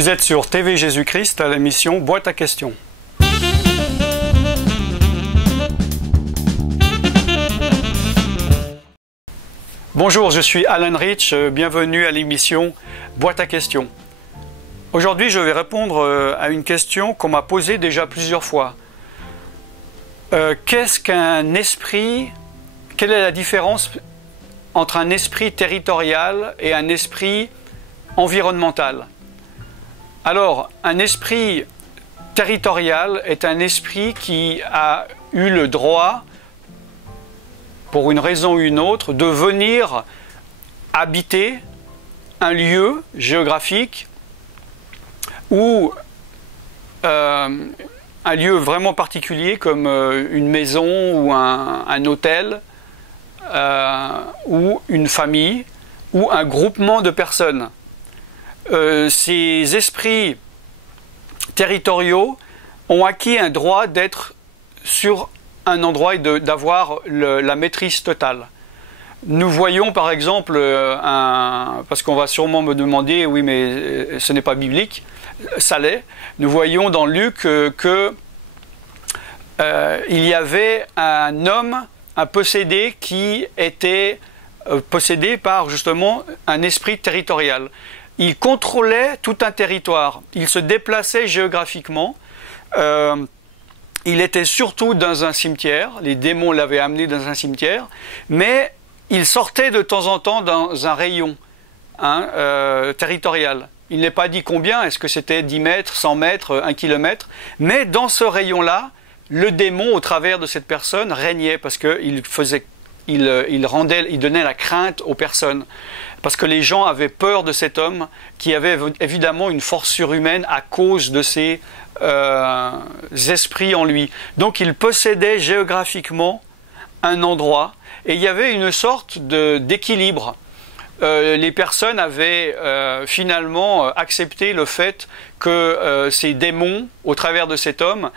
Vous êtes sur TV Jésus-Christ à l'émission Boîte à questions. Bonjour, je suis Alan Rich, bienvenue à l'émission Boîte à questions. Aujourd'hui, je vais répondre à une question qu'on m'a posée déjà plusieurs fois. Qu'est-ce qu'un esprit? Quelle est la différence entre un esprit territorial et un esprit environnemental? Alors, un esprit territorial est un esprit qui a eu le droit, pour une raison ou une autre, de venir habiter un lieu géographique ou un lieu vraiment particulier comme une maison ou un hôtel ou une famille ou un groupement de personnes. Ces esprits territoriaux ont acquis un droit d'être sur un endroit et d'avoir la maîtrise totale. Nous voyons par exemple, parce qu'on va sûrement me demander, oui mais ce n'est pas biblique, ça l'est, nous voyons dans Luc qu'il y avait un homme, un possédé qui était possédé par justement un esprit territorial. Il contrôlait tout un territoire, il se déplaçait géographiquement, il était surtout dans un cimetière, les démons l'avaient amené dans un cimetière, mais il sortait de temps en temps dans un rayon territorial. Il n'est pas dit combien, est-ce que c'était 10 mètres, 100 mètres, 1 kilomètre, mais dans ce rayon-là, le démon au travers de cette personne régnait parce qu'il donnait la crainte aux personnes. Parce que les gens avaient peur de cet homme qui avait évidemment une force surhumaine à cause de ses esprits en lui. Donc il possédait géographiquement un endroit et il y avait une sorte d'équilibre. Les personnes avaient finalement accepté le fait que ces démons, au travers de cet homme,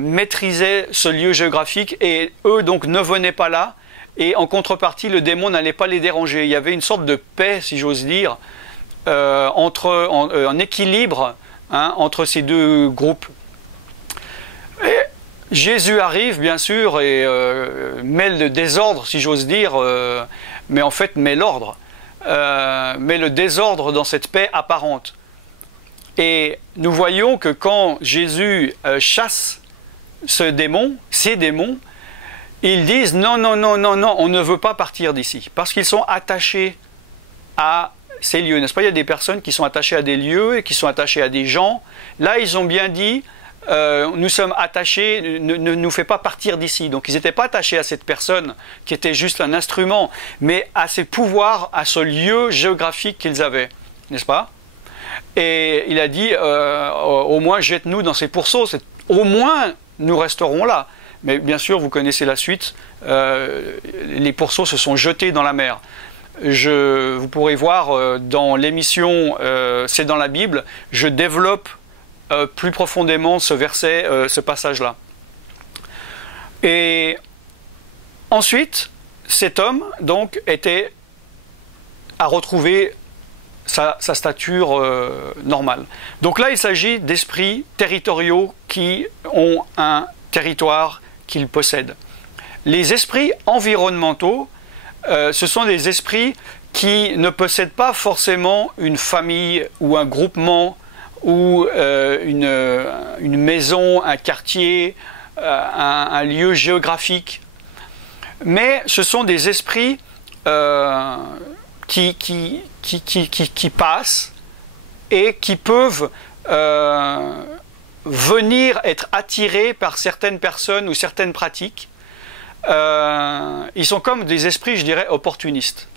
maîtrisaient ce lieu géographique et eux donc ne venaient pas là. Et en contrepartie, le démon n'allait pas les déranger. Il y avait une sorte de paix, si j'ose dire, en équilibre entre ces deux groupes. Et Jésus arrive, bien sûr, et met le désordre, si j'ose dire, mais en fait met l'ordre. Met le désordre dans cette paix apparente. Et nous voyons que quand Jésus chasse ces démons, ils disent non, non, non, non, non, on ne veut pas partir d'ici. Parce qu'ils sont attachés à ces lieux, n'est-ce pas? Il y a des personnes qui sont attachées à des lieux et qui sont attachées à des gens. Là, ils ont bien dit, nous sommes attachés, ne nous fais pas partir d'ici. Donc, ils n'étaient pas attachés à cette personne qui était juste un instrument, mais à ses pouvoirs, à ce lieu géographique qu'ils avaient, n'est-ce pas? Et il a dit, au moins jette-nous dans ces pourceaux, au moins nous resterons là. Mais bien sûr, vous connaissez la suite, les pourceaux se sont jetés dans la mer. Vous pourrez voir dans l'émission C'est dans la Bible, je développe plus profondément ce verset, ce passage-là. Et ensuite, cet homme donc a retrouvé sa stature normale. Donc là, il s'agit d'esprits territoriaux qui ont un territoire qu'ils possèdent. Les esprits environnementaux, ce sont des esprits qui ne possèdent pas forcément une famille ou un groupement ou une maison, un quartier, un lieu géographique. Mais ce sont des esprits qui passent et qui peuvent venir être attirés par certaines personnes ou certaines pratiques. Ils sont comme des esprits, je dirais, opportunistes.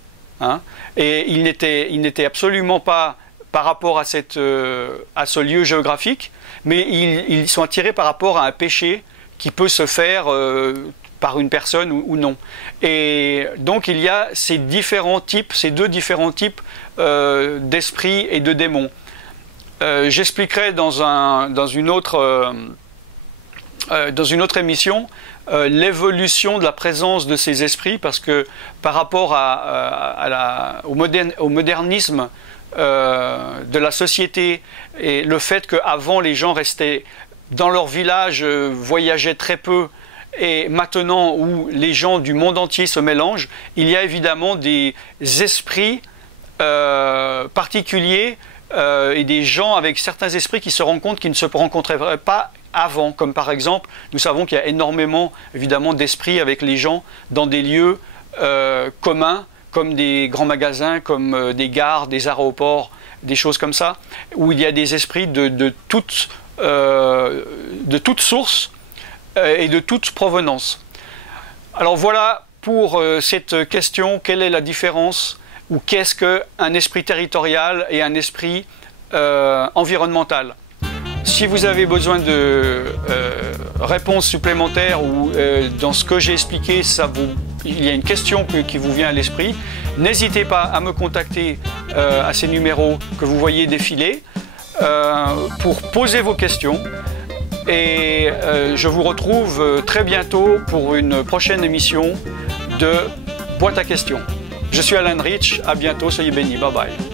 Et ils n'étaient absolument pas par rapport à ce lieu géographique, mais ils sont attirés par rapport à un péché qui peut se faire par une personne ou non. Et donc il y a ces deux différents types d'esprits et de démons. J'expliquerai dans une autre émission l'évolution de la présence de ces esprits, parce que par rapport au modernisme de la société et le fait qu'avant les gens restaient dans leur village, voyageaient très peu, et maintenant où les gens du monde entier se mélangent, il y a évidemment des esprits particuliers et des gens avec certains esprits qui se rencontrent qui ne se rencontreraient pas avant, comme par exemple, nous savons qu'il y a énormément évidemment d'esprits avec les gens dans des lieux communs, comme des grands magasins, comme des gares, des aéroports, des choses comme ça, où il y a des esprits de toutes sources et de toute provenance. Alors voilà pour cette question, quelle est la différence ou qu'est-ce qu'un esprit territorial et un esprit environnemental? Si vous avez besoin de réponses supplémentaires ou dans ce que j'ai expliqué, il y a une question qui vous vient à l'esprit, n'hésitez pas à me contacter à ces numéros que vous voyez défiler pour poser vos questions. Et je vous retrouve très bientôt pour une prochaine émission de Boîte à questions. Je suis Alan Rich, à bientôt, soyez bénis, bye bye.